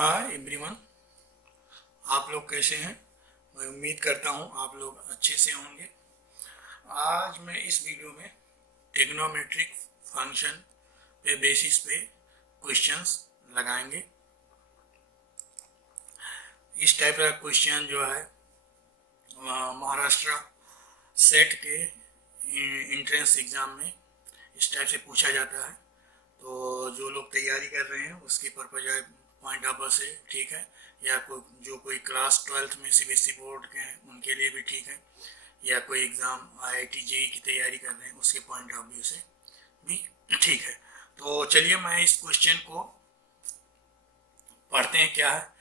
Hi everyone, आप लोग कैसे हैं। मैं उम्मीद करता हूं आप लोग अच्छे से होंगे। आज मैं इस वीडियो में ट्रिग्नोमेट्रिक फंक्शन पे बेसिस पे क्वेश्चंस लगाएंगे। इस टाइप का क्वेश्चन जो है महाराष्ट्र सेट के इंट्रेंस एग्ज़ाम में इस टाइप से पूछा जाता है। तो जो लोग तैयारी कर रहे हैं उसके पर्पज है, पॉइंट ऑफ व्यू से ठीक है, या जो कोई क्लास 12th में सीबीएसई बोर्ड के हैं उनके लिए भी ठीक है, या कोई एग्ज़ाम आईआईटी जेईई की तैयारी कर रहे हैं उसके पॉइंट ऑफ व्यू से भी ठीक है। तो चलिए मैं इस क्वेश्चन को पढ़ते हैं। क्या है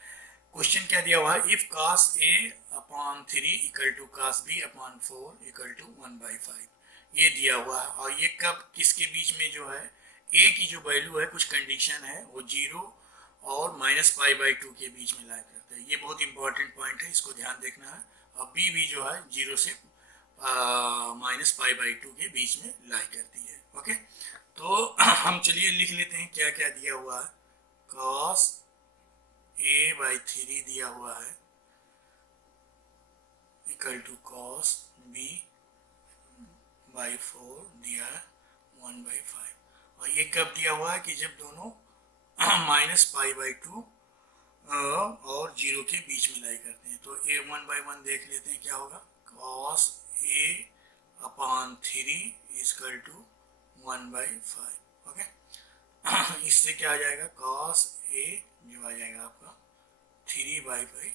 क्वेश्चन, क्या दिया हुआ है। If cos a upon 3 equal to cos b upon 4 equal to 1/5, ये दिया हुआ है। और ये कब किसके बीच में जो है a की जो वैल्यू है, कुछ कंडीशन है, वो 0 और -π/2 के बीच में लाई करता है। ये बहुत इंपॉर्टेंट पॉइंट है, इसको ध्यान देखना है। और b भी जो है 0 से -π/2 के बीच में लाई करती है। ओके, तो हम चलिए लिख लेते हैं क्या क्या दिया हुआ है। cos a/3 दिया हुआ है इक्वल टू cos b/4 दिया है 1/5। और ये कब दिया हुआ है कि जब दोनों -π/2 और 0 के बीच में लाई करते हैं। तो a 1/1 देख लेते हैं क्या होगा। cos a upon 3 equal to 1/5। Okay, इससे क्या आ जाएगा, cos a जो आ जाएगा आपका 3/5।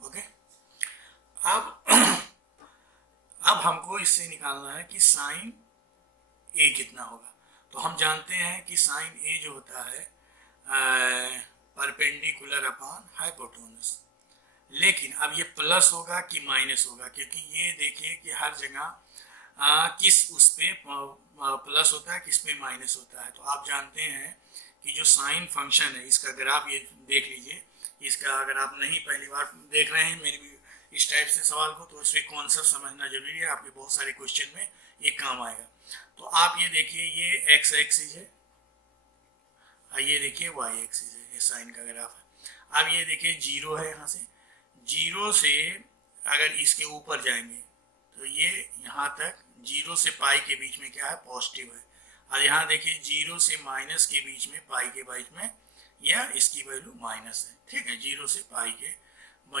ओके, अब अब हमको इससे निकालना है कि साइन ए कितना होगा। तो हम जानते हैं कि साइन ए जो होता है परपेंडिकुलर अपॉन हाइपोटेन्यूज। लेकिन अब ये प्लस होगा कि माइनस होगा, क्योंकि ये देखिए कि हर जगह किस उस पे प्लस होता है, किस पे माइनस होता है। तो आप जानते हैं कि जो साइन फंक्शन है, इसका ग्राफ ये देख लीजिए। इसका अगर आप नहीं पहली बार देख रहे हैं मेरी इस टाइप से सवाल को, तो इसमें कॉन्सेप्ट समझना जरूरी है, आपके बहुत सारे क्वेश्चन में ये काम आएगा। तो आप ये देखिए, ये एक्स एक्सिस है और ये देखिए वाई एक्सिस है, ये साइन का ग्राफ है। अब ये देखिए 0 है, यहाँ से 0 से अगर इसके ऊपर जाएंगे तो ये यहाँ तक 0 से पाई के बीच में क्या है, पॉजिटिव है। और यहाँ देखिए 0 से माइनस के बीच में, पाई के बीच में, या इसकी वैल्यू माइनस है। ठीक है, 0 से पाई के,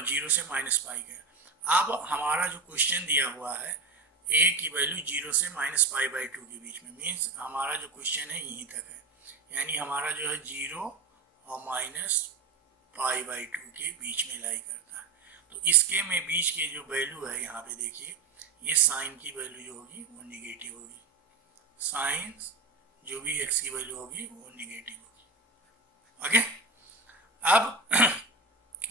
0 से माइनस पाई के। अब हमारा जो क्वेश्चन दिया हुआ है a की वैल्यू 0 से -π/2 के बीच में, मीन्स हमारा जो क्वेश्चन है यहीं तक है। यानी हमारा जो है 0 और -π/2 के बीच में लाई करता है। तो इसके में बीच की जो वैल्यू है, यहाँ पे देखिए, ये साइन की वैल्यू जो होगी वो निगेटिव होगी। साइन जो भी x की वैल्यू होगी वो निगेटिव होगी। ओके, अब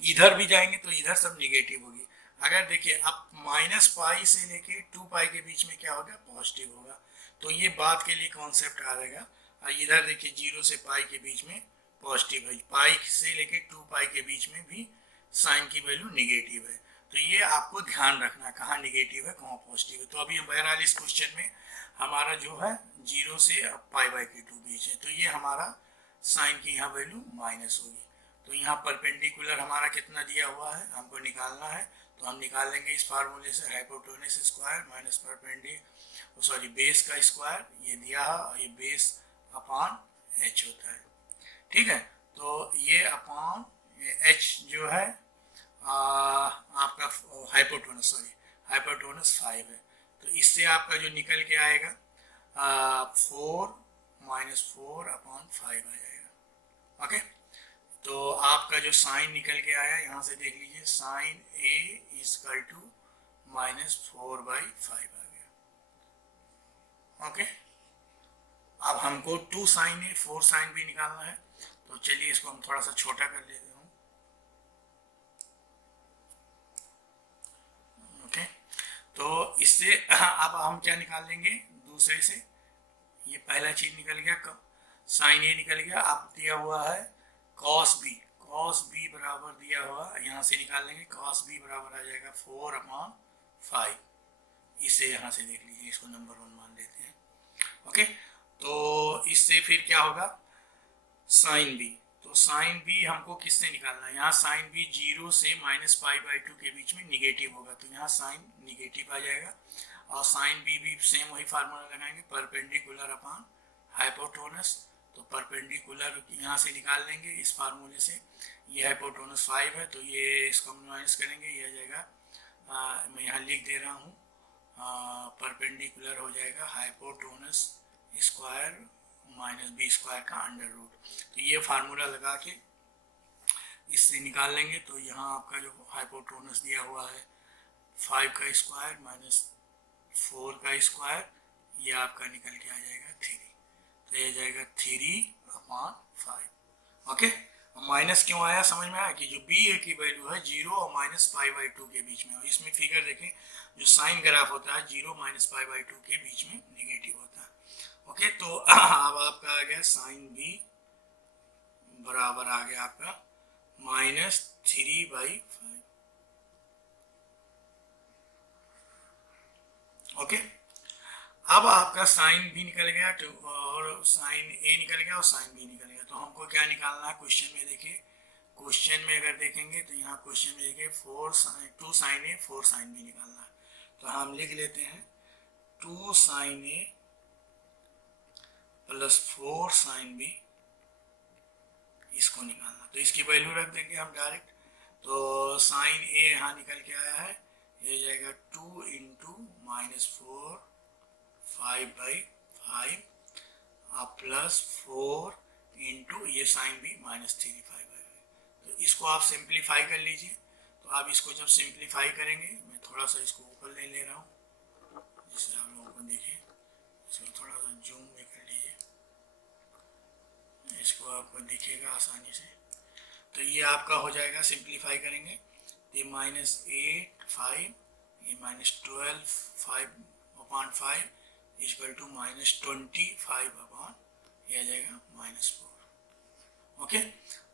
इधर भी जाएंगे तो इधर सब निगेटिव होगी। अगर देखिए अब -π से लेके 2π के बीच में क्या होगा, पॉजिटिव होगा। तो ये बात के लिए कॉन्सेप्ट आ जाएगा। और इधर देखिए 0 से पाई के बीच में पॉजिटिव है, पाई से लेके 2π के बीच में भी साइन की वैल्यू निगेटिव है। तो ये आपको ध्यान रखना, कहाँ निगेटिव है कहाँ पॉजिटिव है। तो अभी बहरहाल इस क्वेश्चन में हमारा जो है 0 से π/2 बीच है, तो ये हमारा साइन की यहाँ वैल्यू माइनस होगी। तो यहाँ परपेंडिकुलर हमारा कितना दिया हुआ है हमको निकालना है। तो हम निकाल लेंगे इस फार्मूले से, hypotenuse square minus perpendicular, sorry base का स्क्वायर ये दिया है, ये बेस अपॉन h होता है। ठीक है, तो ये अपॉन h जो है आपका हाइपोटेन्यूज, सॉरी हाइपोटेन्यूज 5 है। तो इससे आपका जो निकल के आएगा 4 - 4/5 आ जाएगा। ओके, तो आपका जो साइन निकल के आया यहाँ से देख लीजिए, साइन a इक्वल टू -4/5 आ गया। ओके, अब हमको 2 साइन a 4 साइन b निकालना है। तो चलिए इसको हम थोड़ा सा छोटा कर लेते हैं। ओके, तो इससे अब हम क्या निकाल लेंगे दूसरे से। ये पहला चीज निकल गया, साइन a निकल गया। अब दिया हुआ है cos b बराबर दिया हुआ, यहाँ से निकाल लेंगे। cos b बराबर आ जाएगा 4/5। इसे यहाँ से देख लीजिए, इसको नंबर 1 मान लेते हैं। ओके, तो इससे फिर क्या होगा, साइन b, तो साइन बी हमको किससे निकालना है, यहाँ साइन बी 0 से -π/2 के बीच में निगेटिव होगा, तो यहाँ साइन निगेटिव आ जाएगा। और साइन बी भी सेम वही फार्मूला लगाएंगे, परपेंडिकुलर अपॉन हाइपोटेनस। तो परपेंडिकुलर यहाँ से निकाल लेंगे इस फार्मूले से, ये हाइपोटेनस 5 है, तो ये इसको हम माइनस करेंगे, ये आ जाएगा मैं यहाँ लिख दे रहा हूँ, परपेंडिकुलर हो जाएगा hypotenuse square minus B square का अंडर रूट। तो ये फार्मूला लगा के इससे निकाल लेंगे। तो यहाँ आपका जो हाइपोटेनस दिया हुआ है 5 का स्क्वायर माइनस 4 का स्क्वायर, ये आपका निकल के आ जाएगा 3, तो ये जाएगा 3/5। ओके, माइनस क्यों आया समझ में आया कि जो बी ए की वैल्यू है 0 और -π/2 के बीच में, और इसमें फिगर देखें जो साइन ग्राफ होता है 0 -π/2 के बीच में नेगेटिव होता है। ओके, तो अब आपका आ गया साइन बी बराबर आ गया आपका -3/5। ओके, अब आपका साइन भी निकल गया और साइन ए निकल गया और साइन बी निकल गया। तो हमको क्या निकालना है क्वेश्चन में, देखिए क्वेश्चन में अगर देखेंगे तो यहाँ क्वेश्चन में देखिए 2 साइन ए 4 साइन बी निकालना है। तो हम लिख लेते हैं 2 साइन ए प्लस 4 साइन बी, इसको निकालना। तो इसकी वैल्यू रख देंगे हम डायरेक्ट। तो साइन ए यहाँ निकल के आया है, ये जाएगा 2 × -4 5/5 प्लस 4 इंटू ये साइन भी -3/5। तो इसको आप सिंप्लीफाई कर लीजिए। तो आप इसको जब सिंप्लीफाई करेंगे, मैं थोड़ा सा इसको ऊपर ले रहा हूँ जिससे आप लोगों को दिखे, इसको थोड़ा सा जूम में कर लीजिए, इसको आपको दिखेगा आसानी से। तो ये आपका हो जाएगा, सिंप्लीफाई करेंगे तो ये -8 5, ये -12 5/5 इक्वल टू -25/, ये आ जाएगा -4। ओके,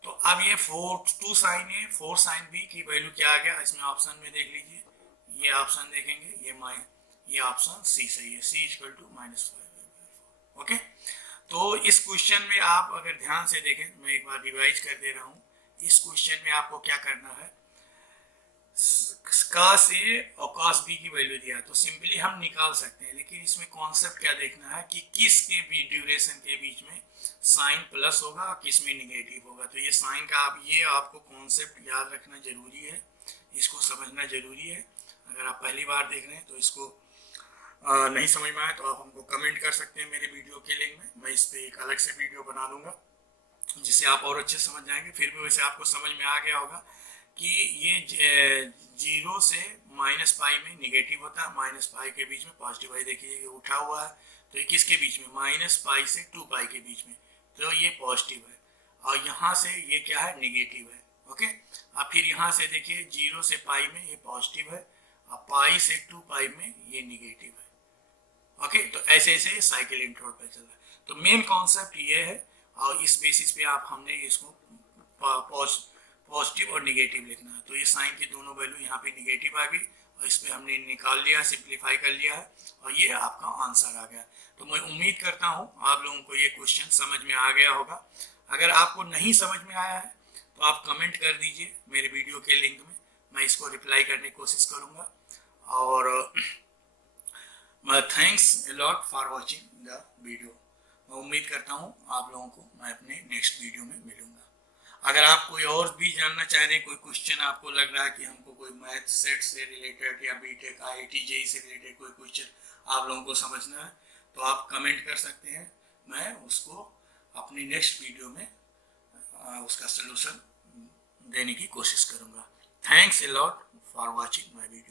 तो अब ये 2 साइन ए 4 साइन बी की वैल्यू क्या आ गया, इसमें ऑप्शन में देख लीजिए, ये ऑप्शन देखेंगे, ये ऑप्शन सी सही है, सी इक्वल टू -5/4। ओके, तो इस क्वेश्चन में आप अगर ध्यान से देखें, मैं एक बार रिवाइज कर दे रहा हूँ। इस क्वेश्चन में आपको क्या करना है, cos ए और cos बी की वैल्यू दिया तो सिंपली हम निकाल सकते हैं, लेकिन इसमें कॉन्सेप्ट क्या देखना है कि किस के भी ड्यूरेशन के बीच में साइन प्लस होगा और किस में निगेटिव होगा। तो ये साइन का ये आपको कॉन्सेप्ट याद रखना जरूरी है, इसको समझना जरूरी है। अगर आप पहली बार देख रहे हैं तो इसको नहीं समझ में आए तो आप हमको कमेंट कर सकते हैं मेरे वीडियो के लिंक में, मैं इस पर एक अलग से वीडियो बना दूंगा जिससे आप और अच्छे समझ जाएंगे। फिर भी वैसे आपको समझ में आ गया होगा कि ये 0 से -π में निगेटिव होता है, -π के बीच में पॉजिटिव है। देखिए ये उठा हुआ है, तो ये किसके बीच में, -π से 2π के बीच में, तो ये पॉजिटिव है। और यहाँ से ये क्या है, निगेटिव है। ओके, अब फिर यहाँ से देखिए 0 से π में ये पॉजिटिव है और π से 2π में ये निगेटिव है। ओके, तो ऐसे ऐसे साइकिल इंटरवल पर चल रहा है। तो मेन कॉन्सेप्ट ये है, और इस बेसिस पे आप हमने इसको पॉजिटिव और निगेटिव लिखना है। तो ये साइन की दोनों वैल्यू यहाँ पे निगेटिव आ गई और इस पे हमने निकाल लिया, सिंप्लीफाई कर लिया है और ये आपका आंसर आ गया। तो मैं उम्मीद करता हूँ आप लोगों को ये क्वेश्चन समझ में आ गया होगा। अगर आपको नहीं समझ में आया है तो आप कमेंट कर दीजिए मेरे वीडियो के लिंक में, मैं इसको रिप्लाई करने की कोशिश करूँगा। और thanks a lot for watching the video. मैं उम्मीद करता हूँ आप लोगों को मैं अपने नेक्स्ट वीडियो में मिलूंगा। अगर आप कोई और भी जानना चाह रहे हैं, कोई क्वेश्चन आपको लग रहा है कि हमको कोई मैथ सेट से रिलेटेड या बीटेक IIT JEE से रिलेटेड कोई क्वेश्चन आप लोगों को समझना है तो आप कमेंट कर सकते हैं, मैं उसको अपनी नेक्स्ट वीडियो में उसका सलूशन देने की कोशिश करूँगा। Thanks a lot for watching my video.